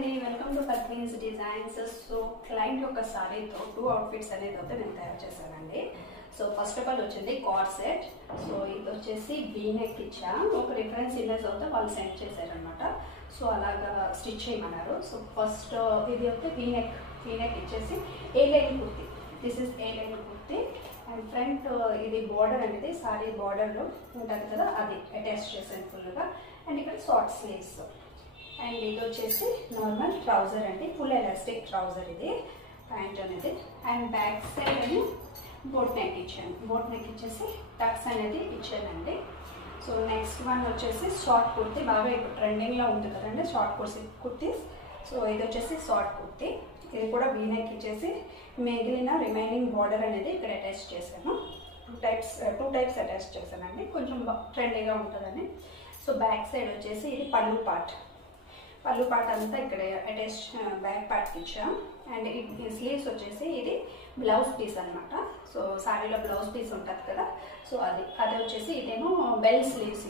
అండి welcome to Padmin's designs. So client యొక్క సారీతో 2 అవుట్ఫిట్స్ అనేది అయితే నేను తయారు చేశానండి. సో ఫస్ట్ ఆఫ్ ఆల్ వచ్చింది కార్డ్ సెట్. సో ఇది వచ్చేసి వీనెక్ ఇచ్చా, ఒక రిఫరెన్స్ ఇమేజ్ అయితే వాళ్ళు సెండ్ చేశారనమాట. సో అలాగా స్టిచ్ చేయమన్నారు. సో ఫస్ట్ ఇది అయితే వీనెక్ ఇచ్చేసి A line kurti, this is A line kurti. And front ఇది బార్డర్ అనేది సారీ బార్డర్లో ఉంటుంది కదా, అది అటాచ్ చేశాను ఫుల్గా. అండ్ ఇక్కడ షార్ట్ స్లీవ్స్. అండ్ ఇది వచ్చేసి నార్మల్ ట్రౌజర్ అండి, ఫుల్ ఎలాస్టిక్ ట్రౌజర్ ఇది ప్యాంట్ అనేది. అండ్ బ్యాక్ సైడ్ అని బోట్ నెక్ ఇచ్చాను. బోట్ నెక్ ఇచ్చేసి టక్స్ అనేది ఇచ్చానండి. సో నెక్స్ట్ వన్ వచ్చేసి షార్ట్ కుర్తీ, బాగా ఇప్పుడు ట్రెండింగ్లో ఉంటుంది కదండి షార్ట్ కుర్తీస్. సో ఇది వచ్చేసి షార్ట్ కుర్తీ, ఇది కూడా వీనెక్ ఇచ్చేసి మిగిలిన రిమైనింగ్ బార్డర్ అనేది ఇక్కడ అటాచ్ చేశాను. టూ టైప్స్ అటాచ్ చేశానండి, కొంచెం ట్రెండీగా ఉంటుందని. సో బ్యాక్ సైడ్ వచ్చేసి ఇది పళ్ళు పార్ట్ అంతా ఇక్కడ అటాచ్ బ్యాక్ పార్ట్కి ఇచ్చాం. అండ్ ఈ స్లీవ్స్ వచ్చేసి ఇది బ్లౌజ్ పీస్ అనమాట. సో సారీలో బ్లౌజ్ పీస్ ఉంటుంది కదా, సో అది వచ్చేసి ఇదేమో బెల్ స్లీవ్స్.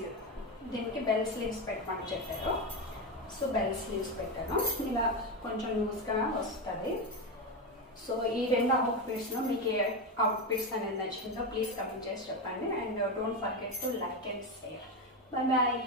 దీనికి బెల్ స్లీవ్స్ పెట్టమని చెప్పారు. సో బెల్ స్లీవ్స్ పెట్టాను, ఇలా కొంచెం లూజ్గా వస్తుంది. సో ఈ 2 అవుట్ఫిట్స్లో మీకు ఏ అవుట్ఫిట్స్ అనేది నచ్చిందో ప్లీజ్ కమెంట్ చేసి చెప్పండి. And don't forget to like and share. Bye bye.